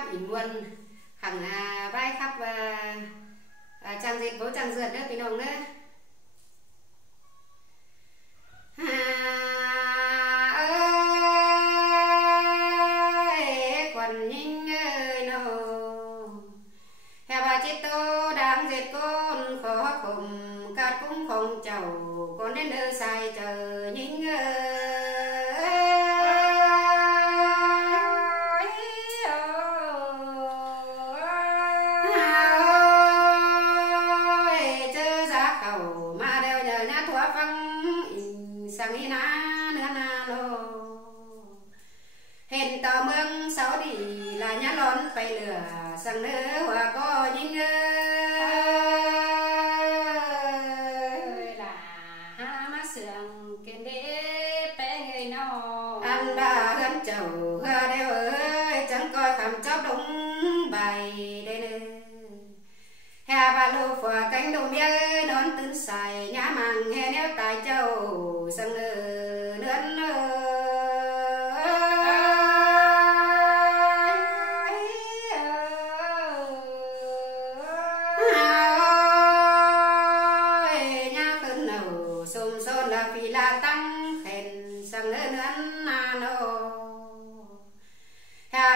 khắp ỉn muôn hằng vai khắp trang dịch bố trang dượt đó bình hồng đó ơi quần nhinh ơi nô hè bà chết tô đang dệt con khó khủng cát cũng không chầu con đến nơi sai chờ nhinh ơi hẹn tờ mương sáu đi là nhá lón phải lửa sang nữa hòa có những ơi là ha má sườn kén đế bé người nào ăn ba hơn chầu hơ đeo ơi chẳng coi khẩm chóp đúng bài đây nè hè ba lô phở cánh đồng bia ơi đón tươn xài nhá màng hè néo tài châu sang nữa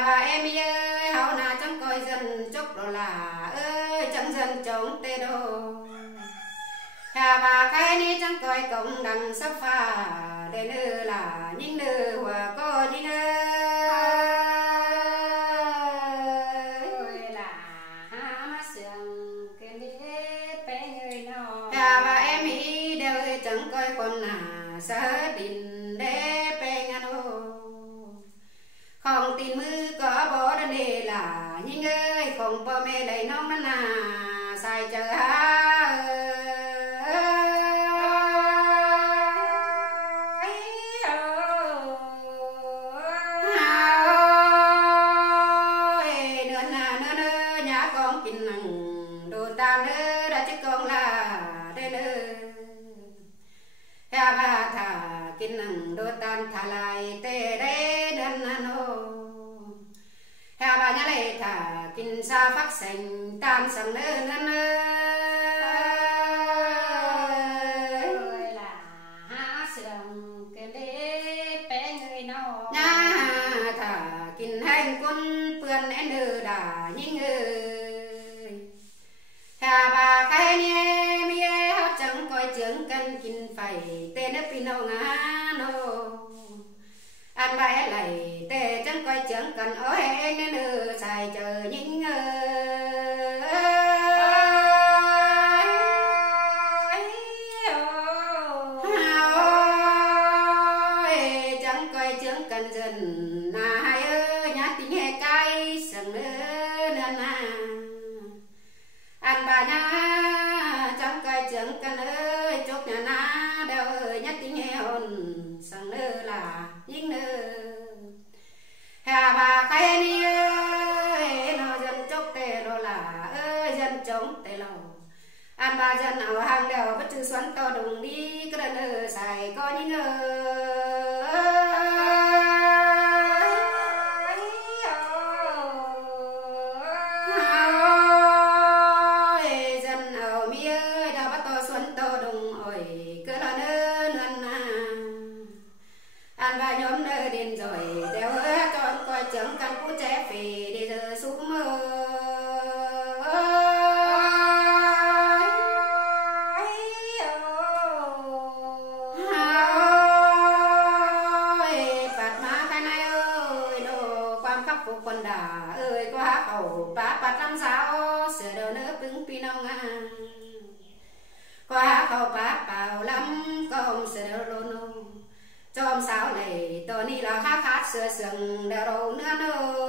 bà em ơi hậu nào chẳng coi dân chốc đó là ơi chẳng dân chống tê đô hà bà cái ní chẳng coi cộng đằng sắp pha đây nữa là những nơi hòa có những nơi là ha má sườn cái đi bé người nào hà bà em ý đều chẳng coi con nào sợ đình đế bé ngàn ô không tin mưa có bỏ đến đây là những ơi không bỏ mẹ lấy nó mà là sai chờ ha nhà con kinh nặng đồ ta nữa đã chứ con là đây nữa ha bà thả kinh nặng đồ tan thả lại tê đây đơn nô ha bà nhá lệ thả kinh sa phát sành tan sang nơi nơi là ha sườn cái đế bé người nào nhá thả kinh hành quân vườn én đưa đà những người ha bà cái nhé mi hát chẳng coi chứng cân kinh phải tên nếp pin đâu ngã nô anh bay lại tê chẳng coi chẳng cần ở hẹn nên đưa xài chờ những chẳng coi chẳng cần dần là hai ơi nhá tính hè cay sừng nữa nên anh bà nhá chẳng coi chẳng cần ơi chốt nhà na đâu ơi nhá tính hè hồn sừng nữa là những nơi hà bà cái đi ơi nó dân chốc tê đó là ơi dân chống tê lầu anh bà dân ở hàng đều bất trừ xoắn to đồng đi cái đơn ở xài có những dân ở mi ơi đã bắt to xoắn to đồng ổi cứ là nơi anh bà nhóm nơi điên rồi đeo hết cho anh coi chẳng căn cú trẻ phì đi giờ xuống mơ bạt má cái này ơi đồ quan khắc phục quần đà ơi quá khẩu bá bạt năm sao sửa đồ nước cứng pi nông quá khẩu bá bảo lắm công sửa đồ lô nông cho sao này tôi ni là khát khát sửa sừng đeo đầu nữa nô